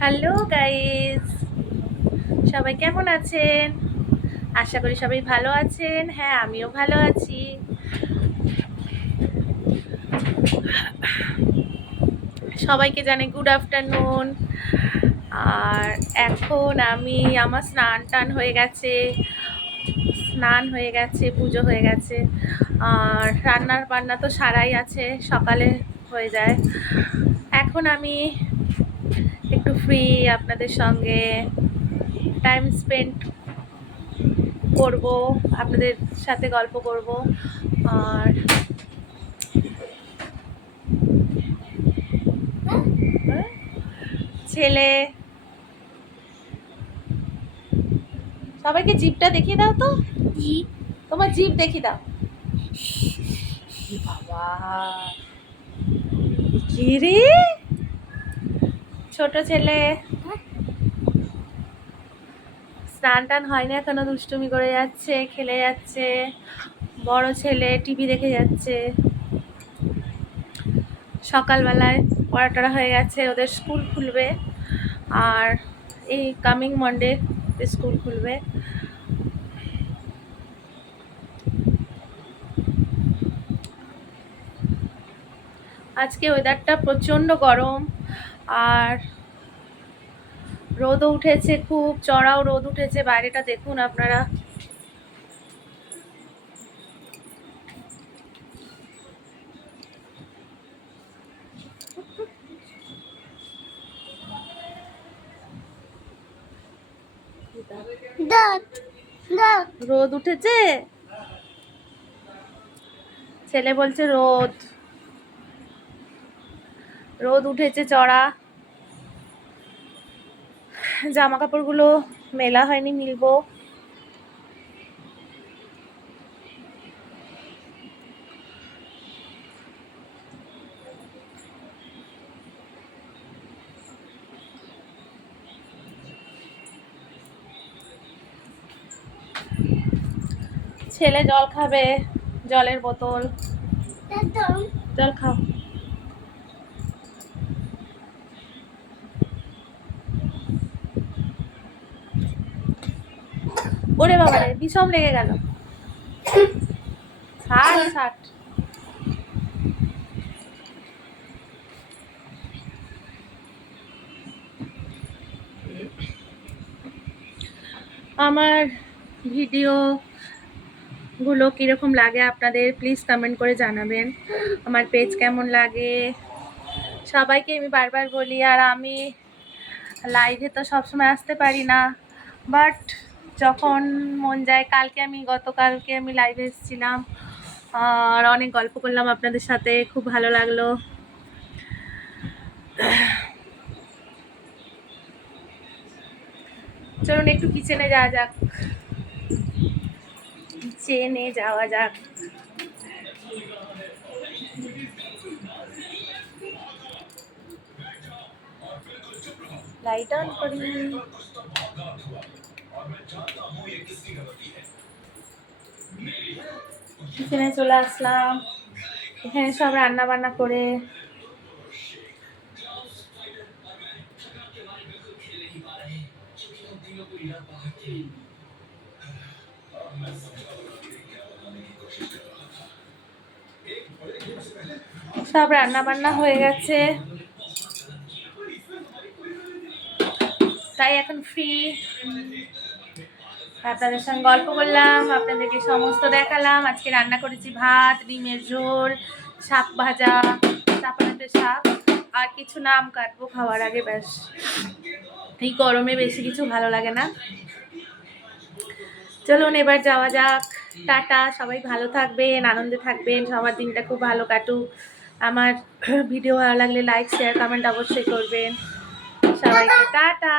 Hello guys, সবাই কেমন আছেন? আশা করি সবাই ভালো আছেন। হ্যাঁ, আমিও ভালো আছি। সবাইকে জানাই গুড আফটারনুন। আর এখন আমার স্নান হয়ে গেছে, পুজো হয়ে গেছে। আর রান্নার বান্না তো সারাই আছে, সকালে হয়ে যায়। এখন আমি একটু ফ্রি, আপনাদের সঙ্গে টাইম স্পেন্ড করব, আপনাদের সাথে গল্প করব। আর ছেলে, সবাইকে জিভটা দেখিয়ে দাও তো। তোমার জিভ দেখিয়ে দাও। বাবা, কি রে ছোট ছেলে, স্নান টান হয়নি এখনো, দুষ্টুমি করে যাচ্ছে, খেলে যাচ্ছে। বড় ছেলে টিভি দেখে যাচ্ছে। সকালবেলায় পড়াটরা হয়ে গেছে, ওদের স্কুল খুলবে। আর এই কামিং মন্ডে স্কুল খুলবে। আজকে ওয়েদারটা প্রচণ্ড গরম, আর রোদও উঠেছে, খুব চড়াও রোদ উঠেছে। বাইরেটা দেখুন আপনারা। রোদ উঠেছে, ছেলে বলছে রোদ রোদ উঠেছে চড়া। জামা কাপড়গুলো মেলা হয়নি, মিলবো। ছেলে জল খাবে, জলের বোতল। জল খাও। ওরে বাবা রে, বিষম লেগে গেল। ছাট ছাট। আমার ভিডিও গুলো কিরকম লাগে আপনাদের প্লিজ কমেন্ট করে জানাবেন। আমার পেজ কেমন লাগে সবাইকে আমি বারবার বলি। আর আমি লাইভে তো সবসময় আসতে পারি না, বাট যখন মন যায়, গতকালকে আমি লাইভে এসেছিলাম, আর অনেক গল্প করলাম আপনাদের সাথে, খুব ভালো লাগলো। চলুন একটু কিচেনে যাওয়া যাক। লাইট অন করি। কিচেনে চলে আসলাম, এখানে সব রান্না বান্না করে সব রান্না বান্না হয়ে গেছে, তাই এখন ফ্রি। আপনাদের সঙ্গে গল্প করলাম, আপনাদেরকে সমস্ত দেখালাম। আজকে রান্না করেছি ভাত, ডিমের ঝোল, শাক ভাজা, চাপাতে শাক, আর কিছু নাম কাটবো খাওয়ার আগে, ব্যাস। এই গরমে বেশি কিছু ভালো লাগে না। চলুন এবার যাওয়া যাক। টাটা, সবাই ভালো থাকবেন, আনন্দে থাকবেন, সবার দিনটা খুব ভালো কাটুক। আমার ভিডিও ভালো লাগলে লাইক, শেয়ার, কমেন্ট অবশ্যই করবেন। সবাইকে টাটা।